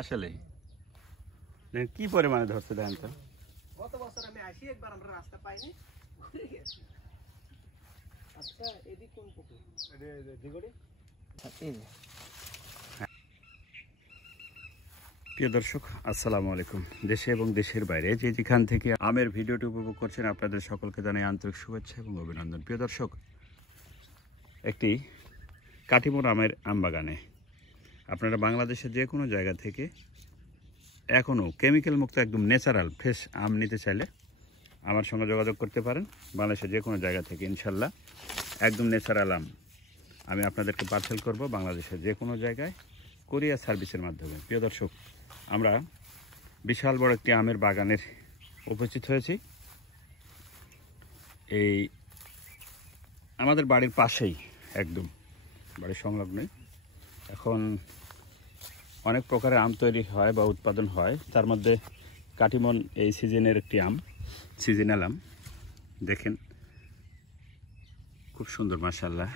আসলে কি পরিমাণে ধরছে দেখেন তো। গত বছর আমি আসি একবার আমরা রাস্তা পাইনি, ঘুরে গেছি। আচ্ছা এদিক কোন পুকুর? দিগড়ি। প্রিয় দর্শক আসসালামু আলাইকুম। দেশে এবং দেশের বাইরে যে যেখান থেকে আমের ভিডিওটি উপভোগ করছেন আপনাদের সকলকে জানাই আন্তরিক শুভেচ্ছা এবং অভিনন্দন। প্রিয় দর্শক, একটি কাটিমোর আমের আম বাগানে আপনারা বাংলাদেশের যে কোনো জায়গা থেকে এখনও কেমিক্যাল মুক্ত একদম ন্যাচারাল ফ্রেশ আম নিতে চাইলে আমার সঙ্গে যোগাযোগ করতে পারেন। বাংলাদেশের যে কোনো জায়গা থেকে ইনশাল্লাহ একদম ন্যাচারাল আম আমি আপনাদেরকে পার্সেল করব বাংলাদেশের যে কোনো জায়গায় কুরিয়ার সার্ভিসের মাধ্যমে। প্রিয় দর্শক, আমরা বিশাল বড় একটি আমের বাগানের উপস্থিত হয়েছি। এই আমাদের বাড়ির পাশেই, একদম বাড়ির সংলগ্নই এখন অনেক প্রকারের আম তৈরি হয় বা উৎপাদন হয়। তার মধ্যে কাটিমন এই সিজনের একটি আম, সিজনাল আম। দেখেন খুব সুন্দর, মাশাআল্লাহ।